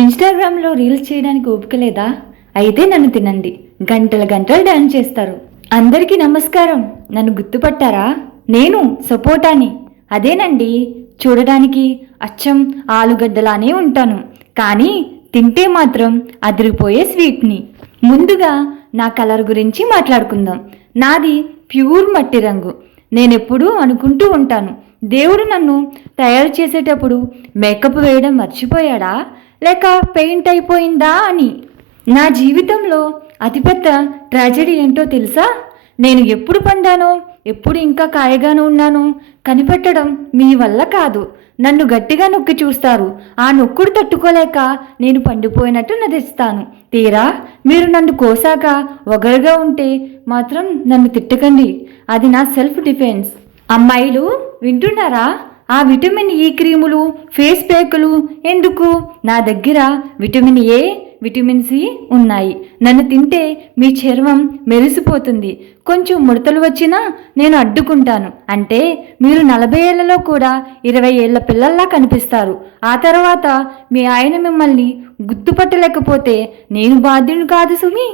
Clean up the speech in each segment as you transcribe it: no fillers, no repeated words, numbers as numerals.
ఇన్స్టాగ్రామ్లో రీల్స్ చేయడానికి ఓపిక లేదా? అయితే నన్ను తినండి. గంటలు గంటలు డాన్స్ చేస్తారు. అందరికీ నమస్కారం. నన్ను గుర్తుపట్టారా? నేను సపోటాని. అదేనండి, చూడడానికి అచ్చం ఆలుగడ్డలానే ఉంటాను, కానీ తింటే మాత్రం అదిరిపోయే స్వీట్ని. ముందుగా నా కలర్ గురించి మాట్లాడుకుందాం. నాది ప్యూర్ మట్టి రంగు. నేనెప్పుడూ అనుకుంటూ ఉంటాను, దేవుడు నన్ను తయారు చేసేటప్పుడు మేకప్ వేయడం మర్చిపోయాడా, లేక పెయింట్ అయిపోయిందా అని. నా జీవితంలో అతిపెద్ద ట్రాజెడీ ఏంటో తెలుసా? నేను ఎప్పుడు పండానో, ఎప్పుడు ఇంకా కాయగానో ఉన్నానో కనిపెట్టడం మీ వల్ల కాదు. నన్ను గట్టిగా నొక్కి చూస్తారు. ఆ నొక్కుడు తట్టుకోలేక నేను పండిపోయినట్టు నటిస్తాను. తీరా మీరు నన్ను కోసాక ఒగరుగా ఉంటే మాత్రం నన్ను తిట్టకండి. అది నా సెల్ఫ్ డిఫెన్స్. అమ్మాయిలు వింటున్నారా? ఆ విటమిన్ ఈ క్రీములు, ఫేస్ ప్యాకులు ఎందుకు? నా దగ్గర విటమిన్ ఏ, విటమిన్ సి ఉన్నాయి. నన్ను తింటే మీ చర్మం మెరిసిపోతుంది. కొంచెం ముడతలు వచ్చినా నేను అడ్డుకుంటాను. అంటే మీరు 40 ఏళ్లలో కూడా 20 ఏళ్ల పిల్లల్లా కనిపిస్తారు. ఆ తర్వాత మీ ఆయన మిమ్మల్ని గుర్తుపట్టలేకపోతే నేను బాధ్యుని కాదు సుమి.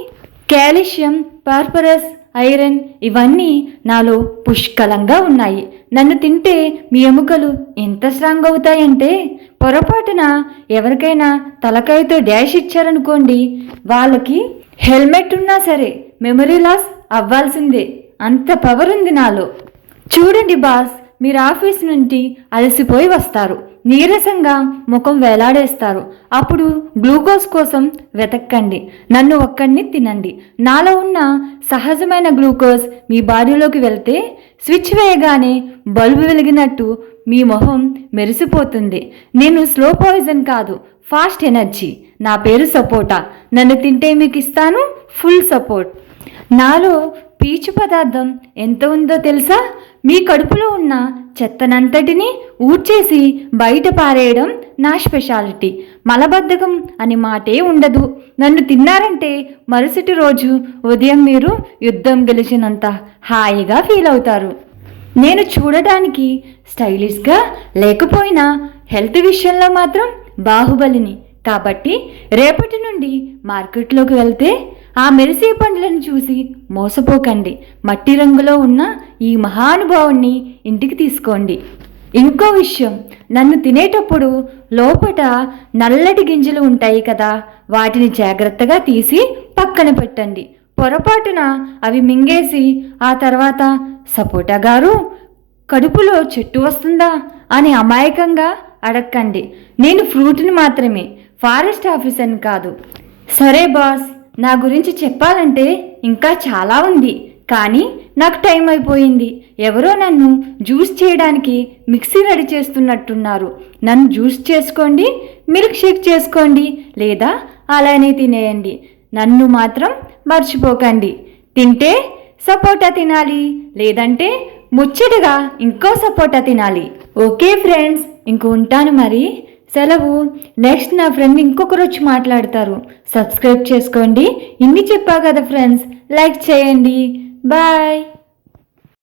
కాల్షియం, ఫాస్ఫరస్, ఐరన్ ఇవన్నీ నాలో పుష్కలంగా ఉన్నాయి. నన్ను తింటే మీ ఎముకలు ఎంత స్ట్రాంగ్ అవుతాయంటే, పొరపాటున ఎవరికైనా తలకాయతో డ్యాష్ ఇచ్చారనుకోండి, వాళ్ళకి హెల్మెట్ ఉన్నా సరే మెమరీ లాస్ అవ్వాల్సిందే. అంత పవర్ ఉంది నాలో. చూడండి బాస్, మీరు ఆఫీస్ నుండి అలసిపోయి వస్తారు. నీరసంగా ముఖం వేలాడేస్తారు. అప్పుడు గ్లూకోజ్ కోసం వెతక్కండి. నన్ను ఒక్కడిని తినండి. నాలో ఉన్న సహజమైన గ్లూకోజ్ మీ బాడీలోకి వెళ్తే స్విచ్ వేయగానే బల్బు వెలిగినట్టు మీ మొహం మెరిసిపోతుంది. నేను స్లో పాయిజన్ కాదు, ఫాస్ట్ ఎనర్జీ. నా పేరు సపోటా. నన్ను తింటే మీకు ఇస్తాను ఫుల్ సపోర్ట్. నాలో పీచు పదార్థం ఎంత ఉందో తెలుసా? మీ కడుపులో ఉన్న చెత్తనంతటిని ఊడ్చేసి బయట పారేయడం నా స్పెషాలిటీ. మలబద్ధకం అని మాటే ఉండదు. నన్ను తిన్నారంటే మరుసటి రోజు ఉదయం మీరు యుద్ధం గెలిచినంత హాయిగా ఫీల్ అవుతారు. నేను చూడడానికి స్టైలిష్గా లేకపోయినా హెల్త్ విషయంలో మాత్రం బాహుబలిని. కాబట్టి రేపటి నుండి మార్కెట్లోకి వెళ్తే ఆ మెరిసే పండ్లను చూసి మోసపోకండి. మట్టి రంగులో ఉన్న ఈ మహానుభావుణ్ణి ఇంటికి తీసుకోండి. ఇంకో విషయం, నన్ను తినేటప్పుడు లోపట నల్లటి గింజలు ఉంటాయి కదా, వాటిని జాగ్రత్తగా తీసి పక్కన పెట్టండి. పొరపాటున అవి మింగేసి ఆ తర్వాత సపోటా గారు కడుపులో చెట్టు వస్తుందా అని అమాయకంగా అడక్కండి. నేను ఫ్రూట్ని మాత్రమే, ఫారెస్ట్ ఆఫీసర్ని కాదు. సరే బాస్, నా గురించి చెప్పాలంటే ఇంకా చాలా ఉంది, కానీ నాకు టైం అయిపోయింది. ఎవరో నన్ను జ్యూస్ చేయడానికి మిక్సీ రెడీ చేస్తున్నట్టున్నారు. నన్ను జ్యూస్ చేసుకోండి, మిల్క్ షేక్ చేసుకోండి, లేదా అలానే తినేయండి. నన్ను మాత్రం మర్చిపోకండి. తింటే సపోటా తినాలి, లేదంటే ముచ్చటగా ఇంకో సపోటా తినాలి. ఓకే ఫ్రెండ్స్, ఇంక ఉంటాను మరి. సెలవు. నెక్స్ట్ నా ఫ్రెండ్ ఇంకొకరు వచ్చి మాట్లాడతారు. సబ్స్క్రైబ్ చేసుకోండి. ఇన్ని చెప్పా కదా ఫ్రెండ్స్, లైక్ చేయండి. బాయ్.